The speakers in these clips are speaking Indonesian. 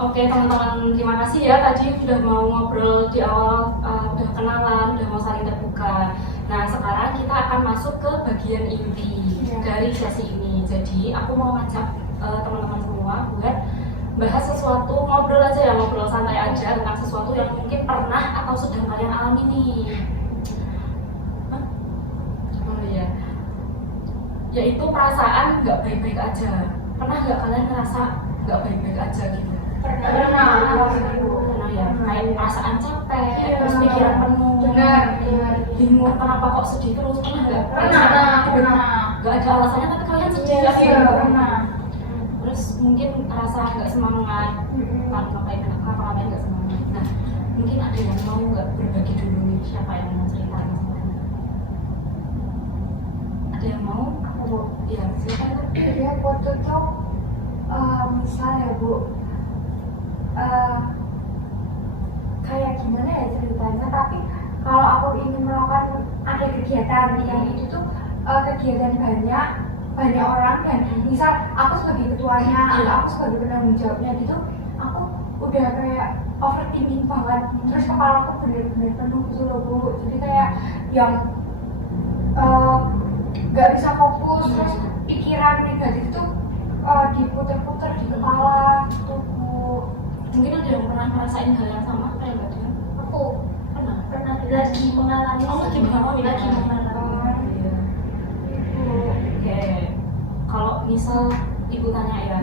Oke teman-teman, terima kasih ya tadi udah mau ngobrol di awal, udah kenalan, udah mau saling terbuka. Nah sekarang kita akan masuk ke bagian inti dari sesi ini. Jadi aku mau ngajak teman-teman semua buat bahas sesuatu, ngobrol aja ya, ngobrol santai aja tentang sesuatu yang mungkin pernah atau sedang kalian alami nih. Oh iya, yaitu perasaan nggak baik-baik aja. Pernah nggak kalian ngerasa nggak baik-baik aja gitu? Pernah Ya, kayak perasaan capek, terus pikiran penuh, bingung kenapa kok sedih terus, pernah nggak? Pernah. Nggak ada alasannya tapi kalian sedih. Pernah. Terus mungkin rasa nggak semangat, ngapain nggak semangat. Nah, mungkin ada yang mau nggak berbagi dulu nih, siapa yang mau cerita masalahnya? Ada yang mau? Ya, silakan. Jadi waktu itu misal ya Bu, kayak gimana ya ceritanya, tapi kalau aku ingin melakukan ada kegiatan yang itu tuh kegiatan banyak orang, dan misal aku sebagai ketuanya atau aku sebagai penanggung jawabnya gitu, aku udah kayak overthinking banget, terus kepala aku bener-bener penuh gitu loh Bu. Jadi kayak yang nggak bisa fokus, terus pikiran negatif tuh diputer-puter di kepala gitu Bu. Mungkin ada yang pernah ngerasain hal yang sama kayak Mbak Dian? Aku Pernah lagi mengalami. Lagi mengalami. Iya. Oke. Kalau misal ibu tanya ya,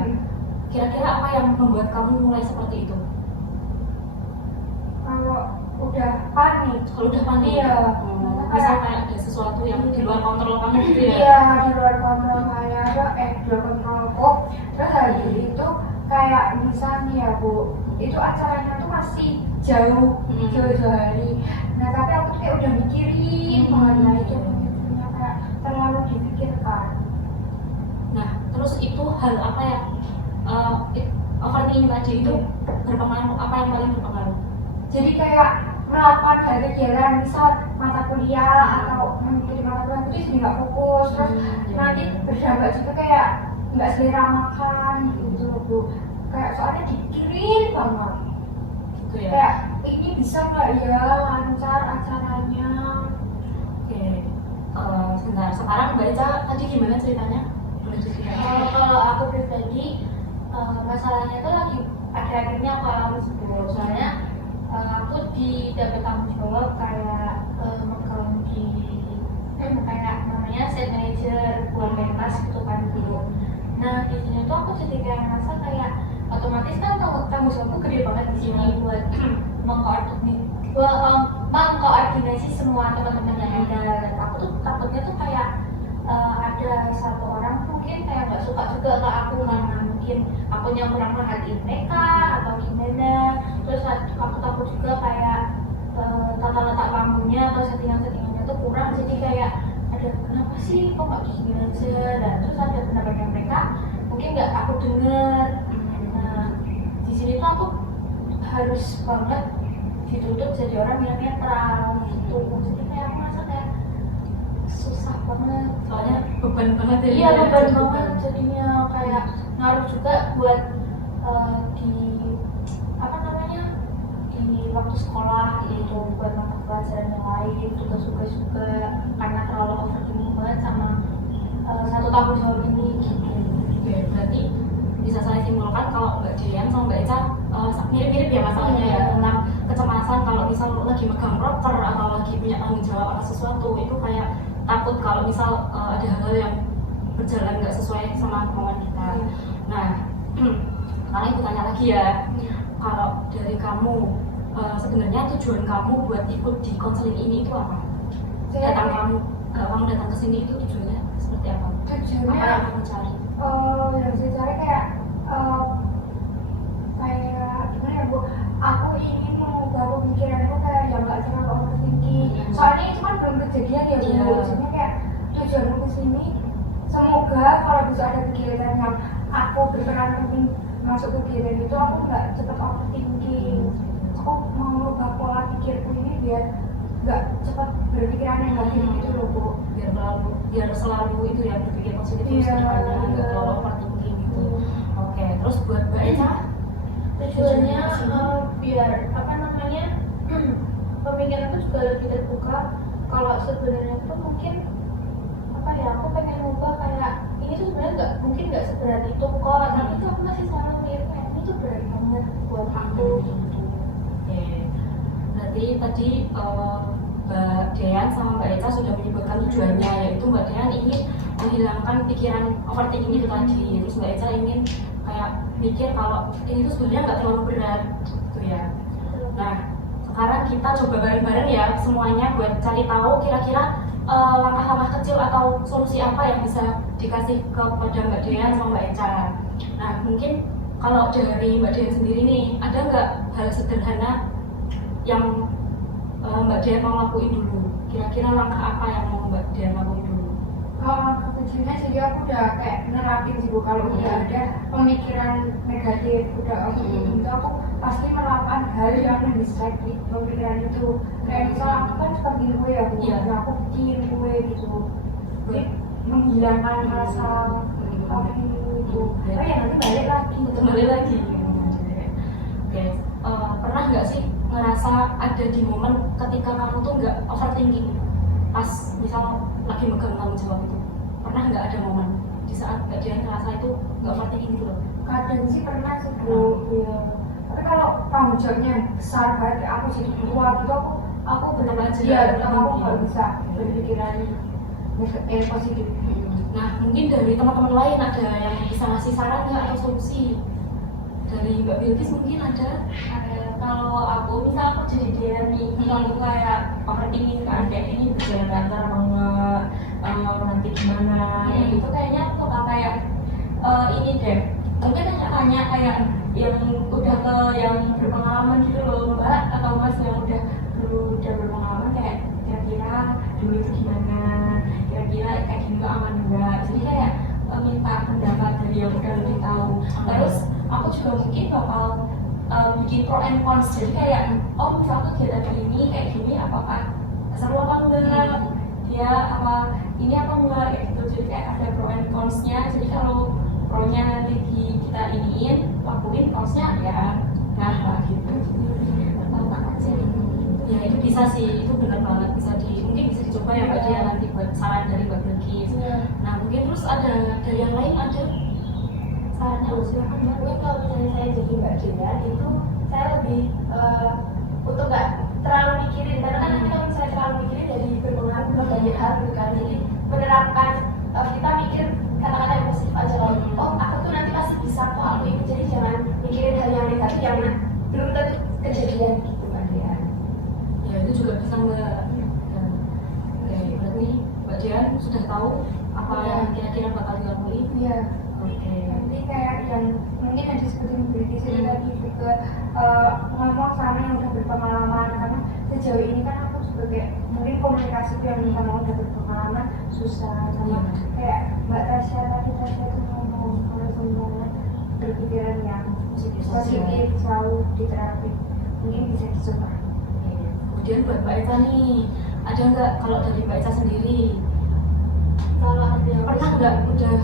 kira-kira apa yang membuat kamu mulai seperti itu? Kalau udah panik. Kalau udah panik? Iya. Misal kayak ada sesuatu yang di luar kontrol kamu gitu ya? Iya, di luar kontrol saya, di luar kontrolku. Terus hari itu kayak misalnya ya Bu, itu acaranya tuh masih jauh hari. Nah tapi aku tuh kayak udah mikirin mengenai itu punya kayak terlalu dipikirkan. Nah terus itu hal apa yang overthinking tadi itu berpengaruh, apa yang paling berpengaruh? Jadi kayak melakukan hal kegiatan, misal mata kuliah atau mengikuti mata kuliah itu jadi nggak fokus, terus nanti berdampak juga kayak nggak selera makan gitu loh Bu. Kayak soalnya dipikirin banget. Gitu ya? Kayak ini bisa nggak ya lancar acaranya? Oke. Sebentar, sekarang Mbak Eca tadi gimana ceritanya? Boleh diceritain? Kalau aku pribadi, masalahnya itu lagi akhir-akhirnya aku alami sebelum, soalnya aku dapat tanggung jawab kayak megang di kayak namanya set manager buat pentas gitu kan dulu. Nah di sini tuh aku jadi kayak ngerasa kayak otomatis kan tanggung jawabku gede banget di sini buat mengkoordinasi semua teman-teman yang ada. Aku tuh takutnya tuh kayak ada satu orang mungkin kayak nggak suka juga ke aku, karena mungkin aku yang kurang merhatiin mereka atau gimana. Terus aku takut juga kayak tata letak panggungnya atau settingan-settingannya tuh kurang, jadi kayak ada kenapa sih kok nggak gini aja. Dan terus ada pendapatnya mereka mungkin nggak aku dengar. Nah di sini tuh aku harus banget dituntut jadi orang yang netral gitu. Jadi kayak aku merasa kayak susah banget, Soalnya beban banget ya? iya beban banget jadinya, kayak ngaruh juga buat di apa namanya di waktu sekolah gitu, buat mata pelajaran yang lain, tugas-tugas juga, karena terlalu overthinking banget sama satu tanggung jawab ini gitu. Oke, berarti bisa saya simpulkan kalau Mbak Dian sama Mbak Eca mirip-mirip ya masalahnya ya, tentang kecemasan kalau misal lagi megang proker atau lagi punya tanggung jawab atas sesuatu, itu kayak takut kalau misal ada hal-hal yang berjalan nggak sesuai sama kemauan kita. Nah sekarang ibu tanya lagi ya, kalau dari kamu sebenarnya tujuan kamu buat ikut di konseling ini itu apa? Kamu datang ke sini itu tujuannya seperti apa? Tujuannya Apa yang kamu cari? yang saya cari kayak gimana ya Bu, aku ingin mengubah pemikiranku kayak yang nggak terlalu overthinking. Soalnya itu kan belum kejadian ya Bu. Maksudnya kayak tujuanku kesini semoga kalau bisa ada kegiatan yang aku berperan penting masuk kegiatan itu, aku nggak cepat overthinking. Aku mau mengubah pola pikirku ini biar nggak cepat berpikiran negatif gitu loh Bu. Biar selalu itu ya, berpikir positif terus ke depannya, nggak terlalu overthinking gitu. Oke, terus buat Mbak Eca tujuannya biar apa namanya pemikiran itu juga lebih terbuka. Kalau sebenarnya itu mungkin apa ya, aku pengen ubah kayak ini tuh sebenarnya nggak seberat itu kok, tapi tuh aku masih selalu mikir kayak ini tuh berat banget buat aku gitu. Oke. Berarti tadi Mbak Dean sama Mbak Eca sudah menyebutkan tujuannya, yaitu Mbak Dean ingin menghilangkan pikiran overthinking itu tadi, terus Mbak Eca ingin kayak mikir kalau ini tuh sebenarnya nggak terlalu berat gitu ya. Nah, sekarang kita coba bareng-bareng ya semuanya buat cari tahu kira-kira langkah-langkah kecil atau solusi apa yang bisa dikasih kepada Mbak Dean sama Mbak Eca. Nah, mungkin kalau dari Mbak Dean sendiri nih, ada nggak hal sederhana yang Mbak Dean mau lakuin dulu? Kira-kira langkah apa yang mau Mbak Dean lakuin dulu? Kalau kecilnya jadi aku udah kayak nerapin sih Bu, kalau udah ada pemikiran negatif, udah overthinking itu aku pasti melakukan hal yang mendistract pemikiran itu. Kayak misal aku kan suka bikin kue ya Bu, nah aku bikin kue gitu, jadi menghilangkan rasa overthinking itu. Oh ya nanti balik lagi. Oke, pernah nggak sih ngerasa ada di momen ketika kamu tuh nggak overthinking pas misal lagi megang tanggung jawab itu? Pernah nggak ada momen di saat Mbak Dian ngerasa itu nggak overthinking gitu loh? Kadang sih pernah sih Bu, ya. Tapi kalau tanggung jawabnya besar banget, kayak aku jadi ketua gitu, aku Tetap aja ya ada tetap aku overthinking. nggak bisa berpikiran positif. Nah, mungkin dari teman-teman lain ada yang bisa ngasih saran nggak atau solusi? Dari Mbak Bilkis mungkin ada? Kalau aku misal aku jadi dia nih, kalau aku kayak overthinking kan kayak ini berjalan lancar apa enggak, nanti gimana, itu kayaknya aku bakal kayak ini deh, mungkin tanya kayak yang yang berpengalaman gitu loh Mbak atau Mas yang udah berpengalaman, kayak kira-kira dulu itu gimana, kira-kira kayak gini tuh aman enggak, jadi kayak minta pendapat dari yang udah lebih tahu. Terus aku juga mungkin bakal bikin pro and cons, jadi kayak oh misal kegiatan ini kayak gini apakah seru apa enggak, dia apa ini apa enggak kayak gitu, jadi kayak ada pro and cons-nya. Jadi kalau pro-nya nanti kita iniin lakuin, cons-nya ya nah gitu. Atau tak aja Ya itu bisa sih, itu benar banget, mungkin bisa dicoba ya Mbak Dian nanti buat saran dari Mbak Bilkis. Nah mungkin terus ada dari yang lain ada sarannya? Silakan Mbak. Mungkin kalau misalnya saya jadi Mbak Dian itu saya lebih untuk nggak terlalu mikirin, karena kan nanti kalau misalnya terlalu mikirin jadi berpengaruh ke banyak hal gitu kan. Jadi menerapkan kita mikir kata-kata yang positif aja, kalau oh aku tuh nanti pasti bisa kok aku ini, jadi jangan mikirin hal yang negatif yang belum tentu kejadian gitu Mbak Dian. Ya itu juga bisa Mbak. Oke, berarti Mbak Dian sudah tahu apa yang kira-kira bakal dilakuin? Iya. Oke. Nanti kayak yang mungkin yang disebutin British itu tadi juga ngomong sama yang udah berpengalaman, karena sejauh ini kan aku juga kayak mungkin komunikasi yang sama udah berpengalaman susah, sama kayak Mbak Tasya tadi itu ngomong kalau semuanya berpikiran yang positif selalu diterapin, mungkin bisa dicoba. Kemudian buat Mbak Eca nih, ada nggak kalau dari Mbak Eca sendiri? Kalau ada Pernah nggak udah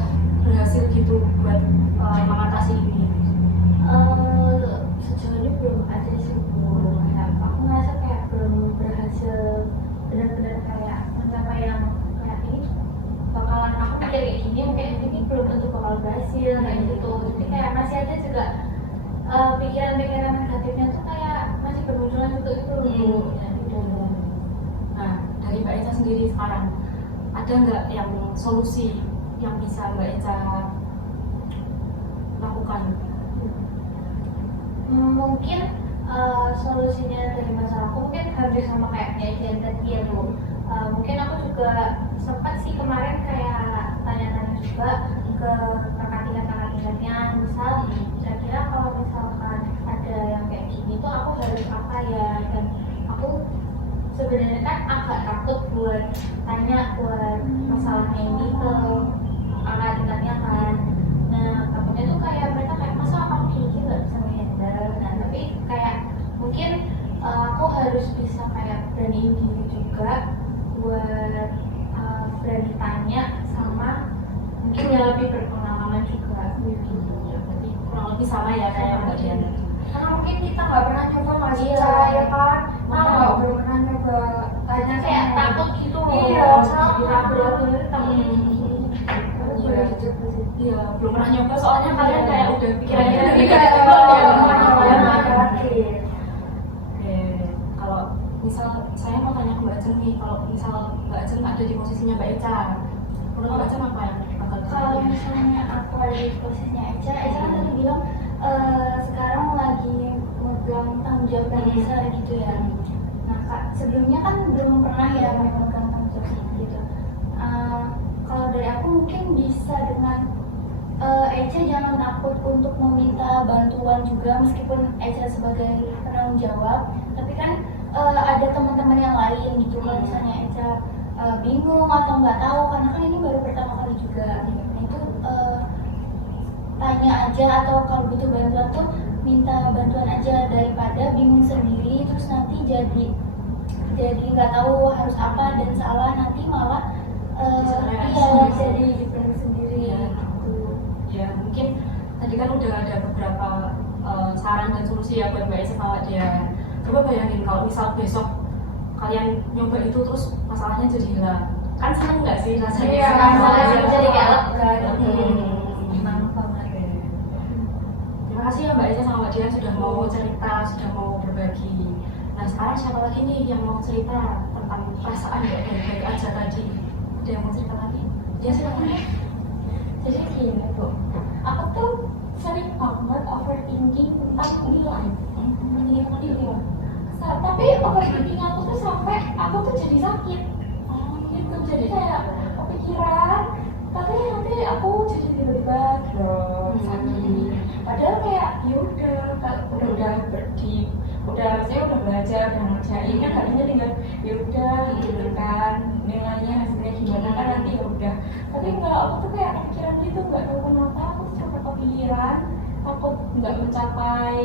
berhasil gitu buat mengatasi ini? Sejauh ini belum ada sih Bu. Aku ngerasa kayak belum berhasil benar-benar kayak mencapai yang kayak ini bakalan aku mikir kayak gini, mungkin ini belum tentu bakal berhasil kayak gitu. Jadi kayak masih ada juga pikiran-pikiran negatifnya tuh kayak masih bermunculan gitu Bu. Ya, gitu. Nah, dari Mbak Eca sendiri sekarang, ada nggak yang solusi yang bisa Mbak Eca lakukan? Mungkin solusinya dari masalahku mungkin hampir sama kayak Dian tadi ya Bu. Mungkin aku juga sempat sih kemarin kayak tanya-tanya juga ke kakak tingkatnya, misal kira-kira kalau misalkan ada yang kayak gini tuh aku harus apa ya, dan aku sebenarnya kan agak takut buat tanya buat masalahnya ini ke kakak tingkatnya kan. Nah takutnya tuh kayak mereka kayak masa kamu gini nggak bisa handle. Nah tapi kayak mungkin aku harus bisa kayak beraniin diri juga buat berani tanya sama mungkin yang lebih berpengalaman juga gitu. Berarti kurang lebih sama ya kayak Mbak Dian tadi. karena mungkin kita nggak pernah nyoba masih Iya. ya kan, belum pernah nyoba tanya kayak sama- takut gitu loh. Iya, sama. Bener-bener takut. Terus Iya. boleh dicoba sih. Iya, belum pernah nyoba soalnya kalian kayak udah pikirannya Iya, dari iya, kayak gitu iya, ya. iya, Iya. iya. Oke, kalau misal saya mau tanya ke Mbak Ajeng nih, kalau misal Mbak Ajeng ada di posisinya Mbak Eca, menurut Mbak Ajeng apa yang bakal Kalau terjadi? misalnya aku ada di posisinya Eca kan tadi bilang sekarang lagi megang tanggung jawab yang besar gitu ya. Nah Kak, sebelumnya kan belum pernah ya memegang tanggung jawab gitu. Kalau dari aku mungkin bisa dengan Eca jangan takut untuk meminta bantuan juga meskipun Eca sebagai penanggung jawab, tapi kan ada teman-teman yang lain gitu kan, misalnya Eca bingung atau nggak tahu karena kan ini baru pertama kali juga. Nah, itu tanya aja atau kalau butuh bantuan tuh minta bantuan aja daripada bingung sendiri terus nanti jadi nggak tahu harus apa dan salah nanti malah iya jadi bingung sendiri gitu. Ya mungkin tadi kan udah ada beberapa saran dan solusi ya buat Mbak Eca sama dia. Coba bayangin kalau misal besok kalian nyoba itu terus masalahnya jadi hilang, kan seneng nggak sih rasanya? Iya, Senang masalahnya banget. jadi kayak lega. Senang banget. Terima kasih ya Mbak Eca sama Mbak Dian sudah mau cerita, sudah mau berbagi. Nah sekarang siapa lagi nih yang mau cerita tentang perasaan nggak baik-baik aja tadi? Ada yang mau cerita lagi? Ya silakan ya. Jadi gini tuh, aku tuh sering banget overthinking tentang nilai. Tapi overthinking aku tuh sampai aku tuh jadi sakit. Gitu, jadi kayak kepikiran, tapi nanti aku jadi tiba-tiba drop sakit. Padahal kayak yaudah, udah maksudnya udah belajar, udah ngerjain kan harusnya tinggal yaudah gitu kan, nilainya hasilnya gimana kan nanti yaudah. Tapi enggak, aku tuh kayak kepikiran gitu, nggak tahu kenapa aku tuh sampai kepikiran, takut nggak mencapai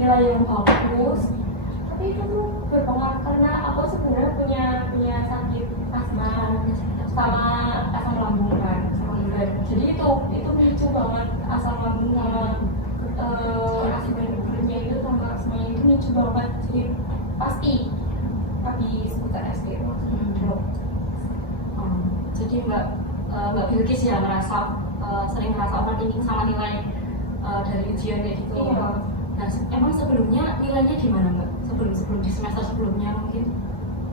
nilai yang bagus. Tapi itu tuh berpengaruh karena aku sebenarnya punya sakit asma sama asam lambung kan, sama berat. Jadi itu memicu banget asam lambung sama asam lambungnya itu sama asmanya itu memicu banget. Jadi pasti habis seputar SD Jadi Mbak Bilkis ya merasa sering merasa overthinking sama nilai dari ujian kayak gitu. Iya. Nah emang sebelumnya nilainya gimana Mbak? Sebelum di semester sebelumnya mungkin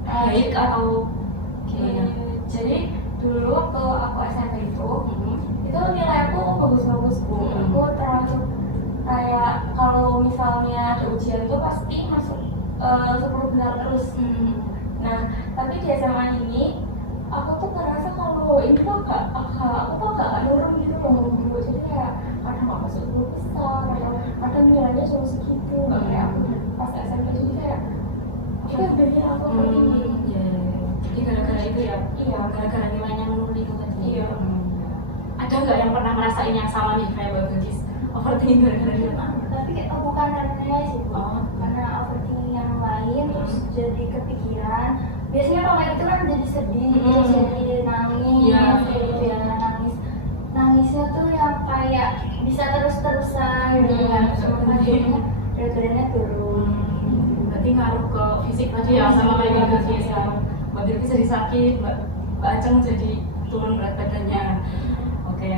baik atau gimana? Jadi dulu waktu aku SMP itu nilai aku bagus-bagus Bu. Aku termasuk kayak kalau misalnya ada ujian tuh pasti masuk 10 besar terus. Nah tapi di SMA ini aku tuh ngerasa kalau ini tuh aku tuh agak nurun gitu loh Bu. Jadi kayak kadang nggak masuk 10 besar, kadang nilainya cuma segitu. Nggak kayak aku pas SMP, jadi kayak itu yang bikin aku begini. Iya. Jadi gara-gara itu ya? Iya. Gara-gara nilainya menurun itu tadi. Iya. Ada nggak yang pernah ngerasain yang sama nih kayak Mbak Bilkis? Overthinking gara-gara nilai? Tapi bukan karena nilai sih Bu. Oh. Karena overthinking yang lain terus jadi kepikiran. Biasanya kalau itu kan jadi sedih, terus jadi nangis, Iya. gitu ya nangisnya tuh yang kayak bisa terus-terusan gitu kan, cuma akhirnya berat badannya turun. Berarti ngaruh ke fisik tadi ya sama kayak Mbak Bilkis ya. Mbak Bilkis jadi sakit, Mbak Ajeng jadi turun berat badannya. Oke.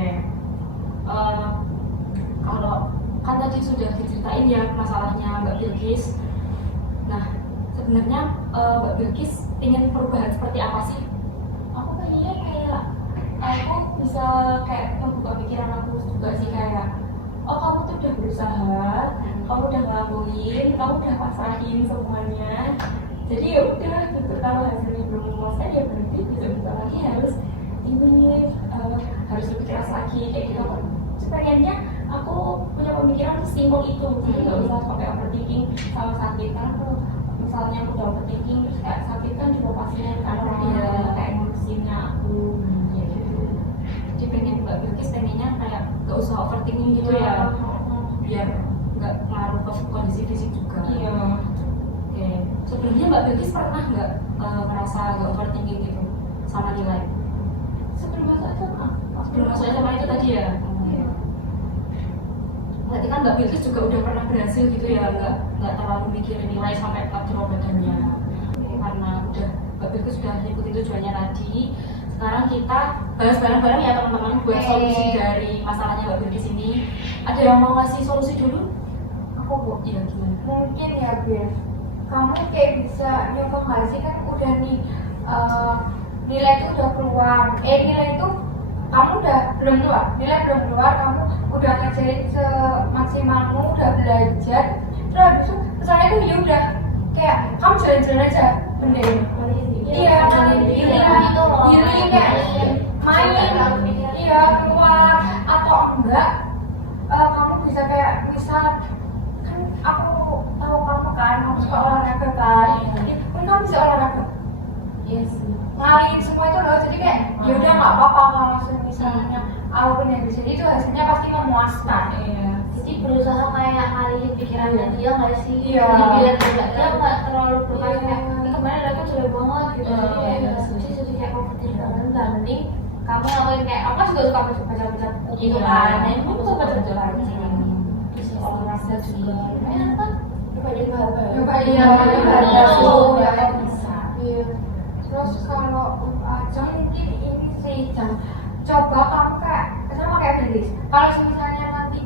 Kalau kan tadi sudah diceritain ya masalahnya Mbak Bilkis. Nah sebenarnya Mbak Bilkis ingin perubahan seperti apa sih? Aku pengennya kayak aku bisa kayak membuka pikiran aku juga sih, kayak oh kamu tuh udah berusaha, kamu udah ngelakuin, kamu udah pasrahin semuanya, jadi ya udah gitu. Kalau hasilnya belum memuaskan ya berarti bisa lagi harus ini harus lebih keras lagi kayak gitu. Pengennya aku punya pemikiran sesimpel itu, jadi nggak usah pakai overthinking sama sakit. Karena kalau misalnya aku udah overthinking terus kayak sakit kan juga pastinya kan orang yang kayak ngurusinnya aku ya gitu. Jadi pengen Mbak Bilkis pengennya kayak gak usah overthinking gitu ya, biar nggak ngaruh ke kondisi fisik juga. Iya. Oke. Sebelumnya Mbak Bilkis pernah nggak ngerasa nggak overthinking gitu sama nilai? Sebelum masuk SMA. Sebelum masuk SMA itu tadi ya. berarti kan Mbak Bilkis juga udah pernah berhasil gitu ya, nggak terlalu mikirin nilai sampai drop badannya. Karena udah Mbak Bilkis sudah ikutin tujuannya tadi. Sekarang kita bahas bareng-bareng ya teman-teman buat solusi dari masalahnya Mbak Bilkis ini. Ada yang mau ngasih solusi dulu? Aku bu, Iya gimana? mungkin ya Bir, kamu kayak bisa nyoba nggak sih, kan udah nih nilai itu udah keluar, nilai itu kamu udah belum keluar, nilai belum keluar, kamu udah ngerjain semaksimalmu, udah belajar, terus habis itu misalnya itu ya udah kayak kamu jalan-jalan aja, bener. Iya, healing kayak main, iya keluar atau enggak, kamu bisa kayak misal kan aku tahu kamu kan, kamu suka olahraga kan, kan kamu bisa olahraga. Iya sih. Ngalihin semua itu loh, jadi kayak ya udah nggak apa-apa kalau misalnya apapun yang di sini itu hasilnya pasti memuaskan. Iya. Jadi berusaha kayak ngalihin pikirannya dia nggak sih? Iya. Biar dia nggak terlalu berpikir kayak kemarin aku jelek banget gitu. Jadi kayak overthinking banget. Nggak mending kamu ngelakuin kayak aku juga suka baca-baca buku gitu kan. Nah, aku suka baca-baca lagi. Bisa olahraga juga. Enak kan? Coba iya, ya bisa. Iya. Terus kalau Ajeng mungkin ini sih, Jang, coba kamu kayak sama kayak Belis. Kalau misalnya nanti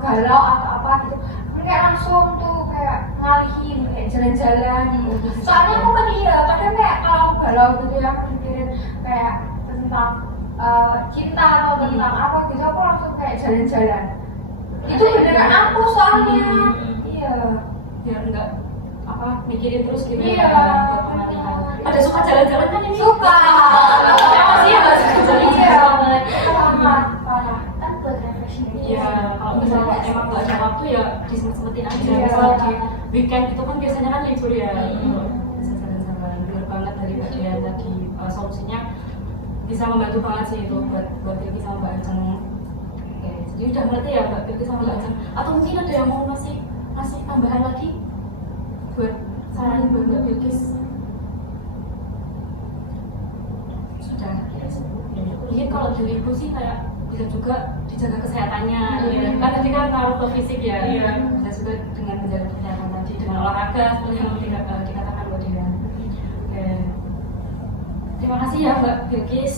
galau atau apa gitu, kamu kayak langsung tuh kayak ngalihin, kayak jalan-jalan gitu. Soalnya aku kan iya, kadang kayak kalau aku galau gitu ya, aku mikirin kayak tentang cinta atau tentang apa gitu, aku langsung kayak jalan-jalan. Itu beneran aku soalnya. Iya. Biar enggak apa mikirin terus gitu Iya. buat pengalihan. Ada suka jalan-jalan kan ini? Suka. Apa sih ya Mbak? Iya. Parah. Kan buat refreshing. Iya, kalau misalnya emang nggak ada waktu ya disempet-sempetin aja. Iya. Misalnya di weekend itu kan biasanya kan libur ya. Bisa jalan-jalan. Bener banget dari Mbak Dian tadi, solusinya bisa membantu banget sih itu buat Bilkis sama Mbak Ajeng. Oke, jadi udah ngerti ya Mbak Bilkis sama Mbak Ajeng. Atau mungkin ada yang mau ngasih tambahan lagi buat saranin buat Mbak Bilkis? Sudah. Mungkin kalau dari ibu sih kayak bisa juga dijaga kesehatannya, kan tadi kan ngaruh ke fisik ya, bisa juga dengan menjaga kesehatan tadi dengan olahraga seperti yang dikatakan Mbak Dian. Oke, terima kasih ya Mbak Bilkis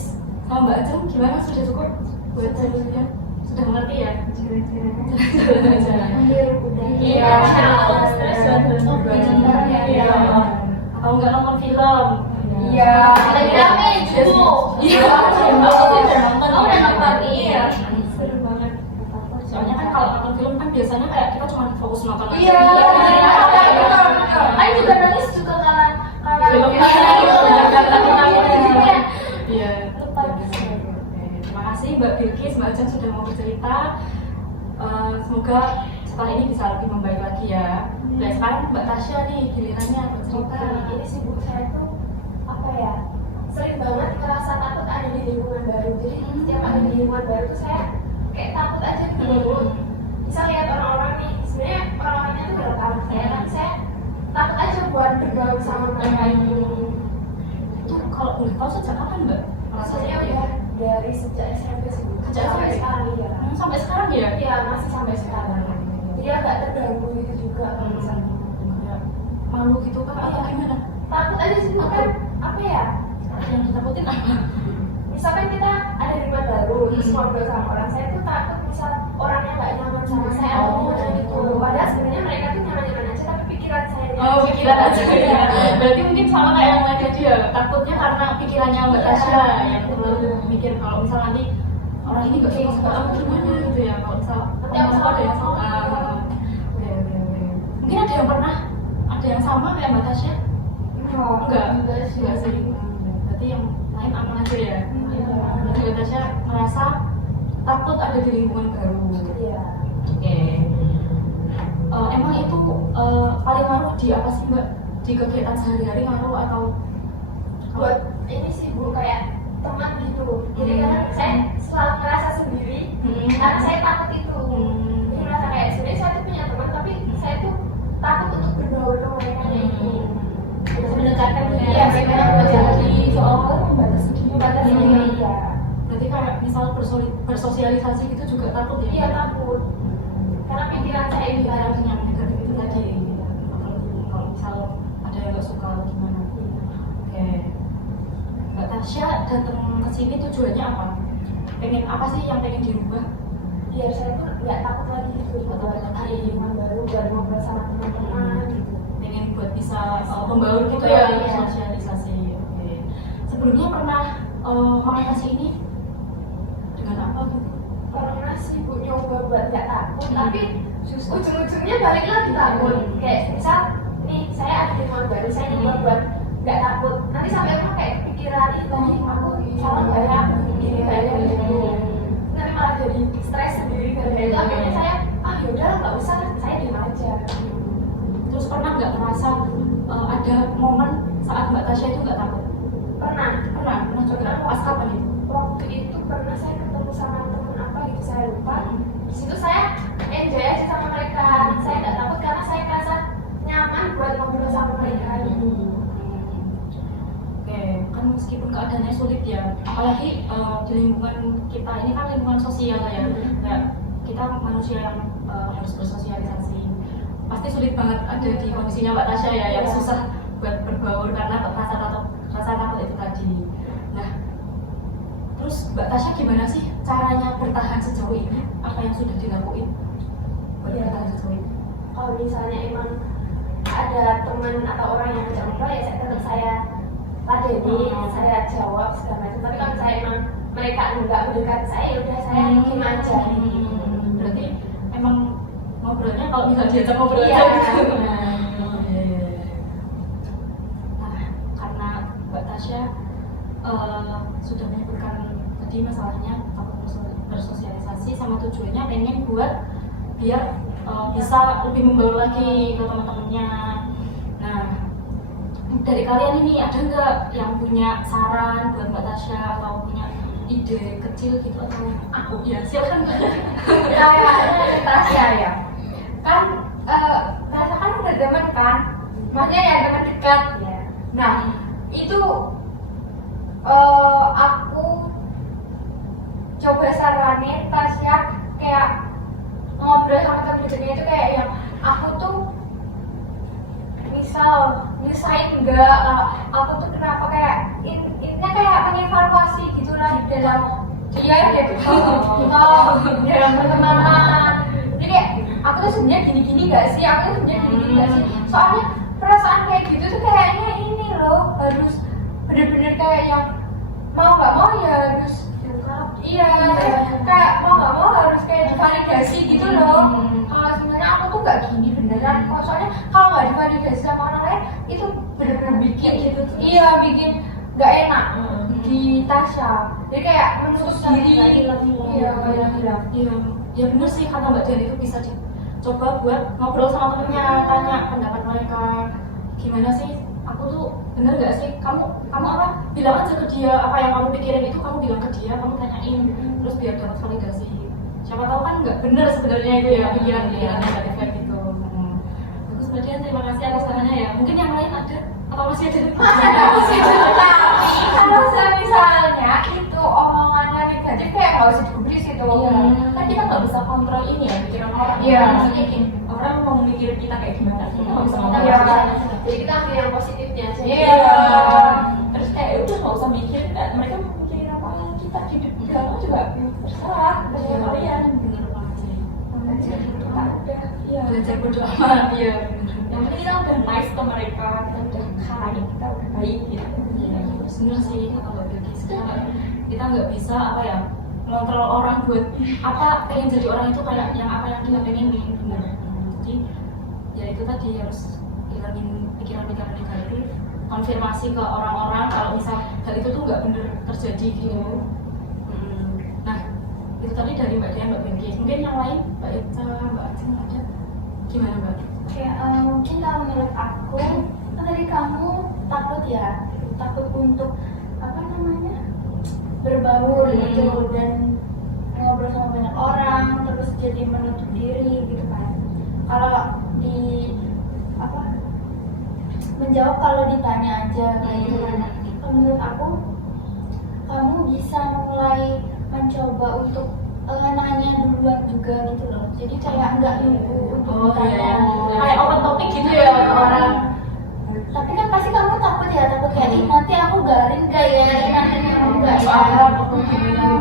sama Mbak Ajeng. Gimana, sudah cukup buat solusinya? Sudah mengerti ya? Iya. Iya. Atau nggak nonton film? Iya. Rame juga. Iya. Aku udah nonton. Iya. Seru banget. Soalnya kan kalau nonton film kan biasanya kayak kita cuma fokus nonton aja. Iya. Aku juga nangis juga karena Filmnya Iya. Iya. Terima kasih Mbak Bilkis, Mbak Ajeng sudah mau bercerita. Semoga setelah ini bisa lebih membaik lagi ya. Dan sekarang Mbak Tasya nih gilirannya bercerita. Ini sih bu, saya tuh apa ya, sering banget ngerasa takut ada di lingkungan baru. Jadi setiap ada di lingkungan baru tuh saya kayak takut aja gitu bu. Bisa lihat orang-orang nih, sebenarnya orang-orangnya tuh gak tahu saya, tapi saya takut aja buat bergaul sama mereka itu. Itu kalau boleh tahu sejak kapan Mbak? Maksudnya udah dari sejak SMP sih bu, Sejak sampai SMP? sekarang ya. Sampai sekarang ya? Iya masih sampai sekarang. Jadi agak terganggu gitu juga kalau misalnya. Kayak malu gitu kan atau gimana? Takut aja sih bu, kan apa ya? Yang ditakutin apa? Misalkan kita ada di tempat baru, terus ngobrol sama orang, saya tuh takut misal orangnya nggak nyaman sama saya atau gimana gitu. Padahal sebenarnya mereka tuh nyaman-nyaman aja, tapi pikiran saya Oh, pikiran aja ya. Berarti mungkin sama kayak yang lain tadi ya. Takutnya karena pikirannya Mbak Tasya yang terlalu mikir kalau misal nanti orang ini nggak suka sama gimana gitu ya. Kalau misal teman ada yang suka. Oke. Mungkin ada yang sama kayak Mbak Tasya? Enggak sih. Berarti yang lain aman aja ya. Jadi Mbak Tasya merasa takut ada di lingkungan baru. Iya. Oke. Emang itu paling ngaruh di apa sih Mbak? Di kegiatan sehari-hari ngaruh atau? Buat ini sih bu, kayak teman gitu. Jadi kadang saya selalu ngerasa sendiri, karena saya takut itu. Jadi merasa kayak sebenarnya saya tuh punya teman, tapi saya tuh takut untuk bergaul sama mereka itu. mendekatkan Iya, memang jadi seolah membatasi diri. Membatasi diri. Iya. Berarti kayak misal bersosialisasi gitu juga takut ya? Iya takut. pikiran saya ini pikiran kan. yang negatif itu tadi kalau misal ada yang nggak suka atau gimana. Oke, Mbak Tasya datang ke sini tujuannya apa? Pengen apa sih yang pengen dirubah? Biar saya tuh nggak takut lagi gitu buat cari lingkungan baru, buat ngobrol sama teman-teman gitu. Pengen buat bisa membaur gitu Iya, ya, iya. sosialisasi. Oke. Sebelumnya pernah mengatasi ini dengan apa gitu? Pernah sih Bu nyoba buat nggak takut, tapi ujung-ujungnya balik lagi takut. Kayak misal nih saya ada lingkungan baru, saya nyoba buat nggak takut, nanti sampai rumah kayak pikiran itu tadi aku salah nggak ya, gini nggak ya gitu. Nanti malah jadi stres sendiri gara-gara itu. Akhirnya saya yaudah nggak usah, saya diem aja. Terus pernah nggak merasa ada momen saat Mbak Tasya itu nggak takut? Pernah Coba pas kapan itu? waktu itu pernah saya ketemu sama teman apa gitu saya lupa. Di situ saya enjoy aja sama mereka, saya nggak takut karena saya merasa nyaman buat ngobrol sama mereka. Oke, kan meskipun keadaannya sulit ya, apalagi di lingkungan kita ini kan lingkungan sosial ya, kayak kita manusia yang harus bersosialisasi. Pasti sulit banget ada di kondisinya Mbak Tasya ya, yang susah buat berbaur karena rasa takut itu tadi. Nah, terus Mbak Tasya gimana sih caranya bertahan sejauh ini? Apa yang sudah dilakuin buat bertahan sejauh ini? Kalau misalnya emang ada teman atau orang yang ngajak ngobrol ya saya tetap saya ladeni, saya jawab segala macam. Tapi kalau saya emang mereka enggak mendekat saya, ya udah saya diem aja. Berarti emang ngobrolnya kalau misalnya diajak ngobrol Iya. aja gitu. Nah, karena Mbak Tasya sudah menyebutkan tadi masalahnya takut bersosialisasi sama tujuannya pengen buat biar bisa lebih membaur lagi ke teman-temannya. Nah, dari kalian ini ada nggak yang punya saran buat Mbak Tasya atau punya ide kecil gitu atau aku ya silakan. Kayaknya Tasya ya kan, Tasya kan udah temen kan, maksudnya ya teman dekat ya. Nah itu aku coba saranin Tasya kayak ngobrol sama temen dekatnya itu kayak yang aku tuh misal nyusahin enggak, aku tuh kenapa kayak intinya kayak mengevaluasi gitu lah di dalam dia gitu dalam pertemanan. Jadi kayak aku tuh sebenarnya gini-gini gak sih, aku tuh sebenarnya gini-gini gak sih, soalnya perasaan kayak gitu tuh kayaknya ini loh harus bener-bener kayak yang mau nggak mau ya harus iya kayak mau nggak mau harus kayak divalidasi gitu loh. Kalau sebenarnya aku tuh nggak gini beneran kok, soalnya kalau nggak divalidasi sama orang lain itu bener-bener bikin gitu, iya bikin nggak enak di Tasya. Jadi kayak menutup diri, iya Ya bener sih kata Mbak Dian, itu bisa dicoba buat ngobrol sama temennya, tanya pendapat mereka gimana sih, aku tuh bener nggak sih, kamu apa bilang aja ke dia apa yang kamu pikirin itu, kamu bilang ke dia, kamu tanyain terus biar dapat validasi. Siapa tahu kan nggak bener sebenarnya itu ya pikiran-pikiran negatifnya gitu. Bagus Mbak Dian, terima kasih atas sarannya ya. Mungkin yang lain ada atau masih ada? kalau misalnya itu omongannya negatif kayak nggak usah digubris gitu. Kan kita nggak bisa kontrol ini ya pikiran orang. Iya. Maksudnya gini, orang mau mikir kita kayak gimana, kita nggak bisa Kita kontrol. Iya. jadi kita ambil yang positifnya aja. Iya. Terus kayak udah nggak usah mikir, mereka mau mikirin apa kita di dalam juga terserah dari kalian. Bener banget sih. Kita udah, iya. Belajar berdoa amat, iya bener. Yang penting kita udah nice ke mereka, kita udah kind, kita udah baik gitu. Iya, bener sih kata Mbak Bilkis. Kita nggak bisa apa ya ngontrol orang buat apa pengen jadi orang itu kayak yang apa yang kita pengenin, bener. Jadi ya itu tadi harus hilangin pikiran-pikiran negatif, konfirmasi ke orang-orang kalau misal hal itu tuh nggak bener terjadi gitu. Nah itu tadi dari Mbak Dian, Mbak Bilkis. Mungkin yang lain Mbak Ica, Mbak Aceng ada gimana Mbak? Mungkin kalau menurut aku kan dari kamu takut ya, takut untuk apa namanya berbaur gitu dan ngobrol sama banyak orang, terus jadi menutup diri gitu kan. Kalau di apa menjawab kalau ditanya aja kayak gitu kan. Kalau menurut aku kamu bisa mulai mencoba untuk nanya duluan juga gitu loh. Jadi kayak nggak nunggu untuk Oh iya, ditanya. kayak open topic gitu ya ke orang. Tapi kan pasti kamu takut ya, takut kayak "Ih, nanti aku garing gak ya, Ih, nanti kamu gak ya, Soalnya aku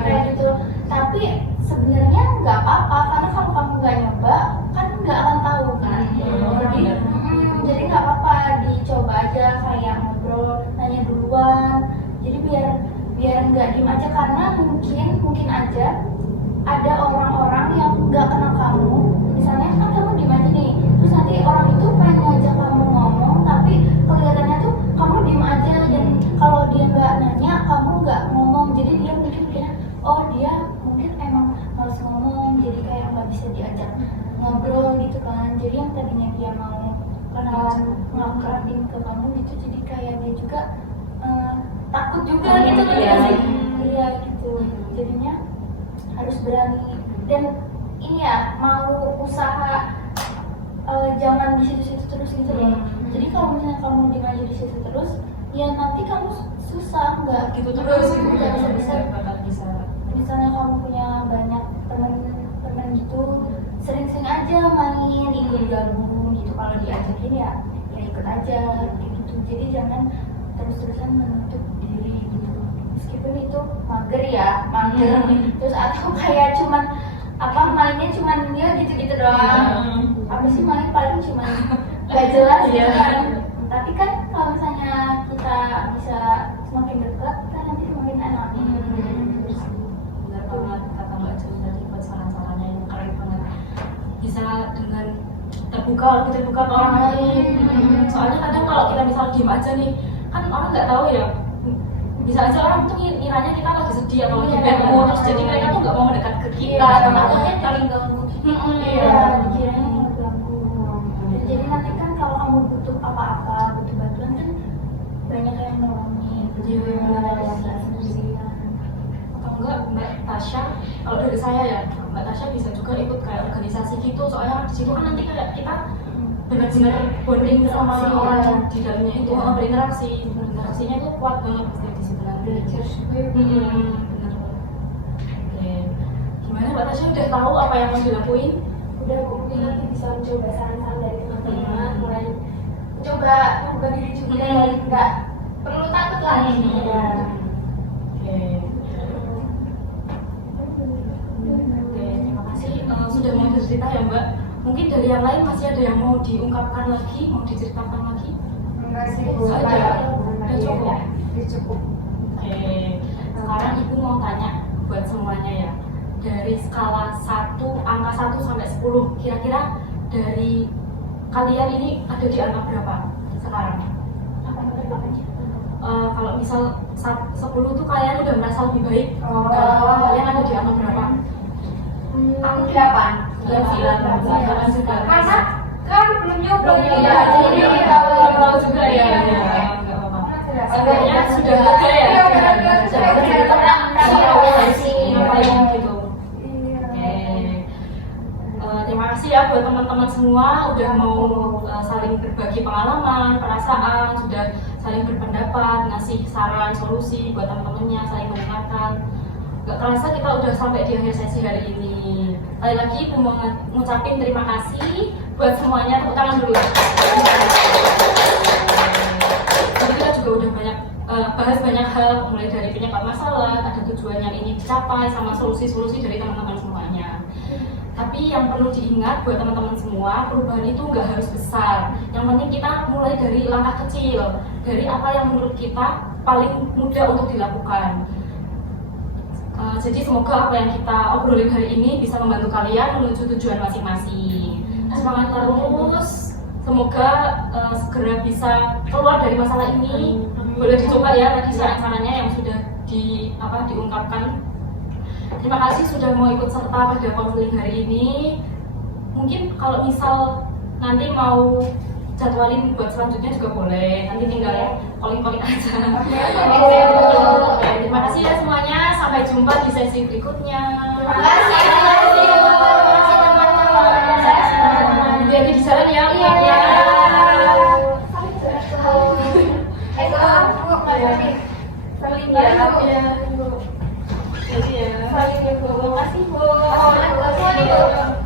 kayak gitu. Tapi sebenarnya nggak apa-apa karena kalau kamu nggak nyoba kan nggak akan tahu kan. Jadi nggak apa-apa, dicoba aja kayak ngobrol, nanya duluan. Jadi biar nggak diem aja karena mungkin aja ada orang-orang yang nggak kenal kamu. Misalnya kan kamu diem aja nih, terus nanti orang itu pengen ngajak kamu ngomong, tapi kelihatannya tuh kamu diem aja dan kalau dia nggak nanya, kamu nggak ngomong. Jadi dia mungkin pikirnya, oh dia mungkin emang harus ngomong, jadi kayak nggak bisa diajak ngobrol gitu kan. Jadi yang tadinya dia mau kenalan ngelakuin ke kamu gitu, jadi kayak dia juga takut juga gitu kan Iya. sih. Iya gitu. Jadinya harus berani dan ini ya mau usaha jangan di situ-situ terus gitu loh. Jadi kalau misalnya kamu diem aja di situ terus, ya nanti kamu susah nggak Gitu terus gitu. nggak bisa Bakal bisa. misalnya kamu punya banyak temen gitu, sering-sering aja main ikut gabung gitu. Kalau diajakin ya ikut aja gitu. Jadi jangan terus-terusan menutup diri gitu, meskipun itu mager ya terus atau kayak cuman mainnya cuman dia gitu-gitu doang. Apa sih main paling cuman gak jelas ya kan. Tapi kan kalau misalnya kita bisa semakin dekat kan nanti semakin enak. Benar banget kata Mbak Jo tadi buat saran-sarannya yang keren banget. Bisa dengan lebih terbuka ke orang lain. Soalnya kadang kalau kita misal diem aja nih, kan orang nggak tahu ya. Bisa aja orang tuh ngiranya kita lagi sedih atau lagi bad mood, terus jadi mereka tuh nggak mau mendekat ke kita. Takutnya saling ganggu. Iya. Dikiranya mengganggu. Jadi nanti kan kalau kamu butuh apa-apa, butuh bantuan kan banyak yang nolongin. Atau enggak Mbak Tasya, kalau dari saya ya Mbak Tasya bisa juga ikut kayak organisasi gitu, soalnya di situ kan nanti kayak kita benar-benar bonding sama orang di dalamnya itu, berinteraksinya itu kuat banget pasti di situ nanti. Benar. Oke, gimana Mbak Tasya udah tahu apa yang mau dilakuin? Udah, mungkin nanti bisa mencoba saran-saran dari teman-teman, mulai mencoba membuka diri juga, nggak perlu takut lagi. Oke. Oke, terima kasih sudah mau bercerita ya Mbak. Mungkin dari yang lain masih ada yang mau diungkapkan lagi, mau diceritakan lagi? Enggak sih, Bu. Udah cukup. Udah cukup. Oke, sekarang Ibu mau tanya buat semuanya ya. Dari skala angka 1 sampai 10, kira-kira dari kalian ini ada di angka berapa sekarang? Kalau misal 10 tuh kalian udah merasa lebih baik, kalian ada di angka berapa? Aku 8. Kalian juga. Karena kan belum nyoba. Iya, jadi belum tahu juga ya. Nggak apa-apa. Sebenarnya sudah ada ya. Iya, udah Ngapain gitu. Oke. Terima kasih ya buat teman-teman semua udah mau saling berbagi pengalaman, perasaan, sudah saling berpendapat, ngasih saran, solusi buat teman-temannya, saling mendengarkan. Gak terasa kita udah sampai di akhir sesi hari ini. Sekali lagi aku mau ngucapin terima kasih buat semuanya, tepuk tangan dulu. Jadi kita juga udah banyak bahas banyak hal, mulai dari penyebab masalah, ada tujuan yang ingin dicapai, sama solusi-solusi dari teman-teman semuanya. Tapi yang perlu diingat buat teman-teman semua, perubahan itu nggak harus besar. Yang penting kita mulai dari langkah kecil, dari apa yang menurut kita paling mudah untuk dilakukan. Jadi semoga apa yang kita obrolin hari ini bisa membantu kalian menuju tujuan masing-masing. Semangat terus, semoga segera bisa keluar dari masalah ini. Boleh dicoba ya tadi saran-sarannya yang sudah diungkapkan. Terima kasih sudah mau ikut serta pada konseling hari ini. Mungkin kalau misal nanti mau jadwalin buat selanjutnya juga boleh. Nanti tinggal calling-calling aja. Oke, terima kasih ya semuanya. Sampai jumpa di sesi berikutnya. Terima kasih. Jadi di jalan ya. Iya. Saling ya. Jadi ya. ini Bu. Terima kasih Bu. Assalamualaikum.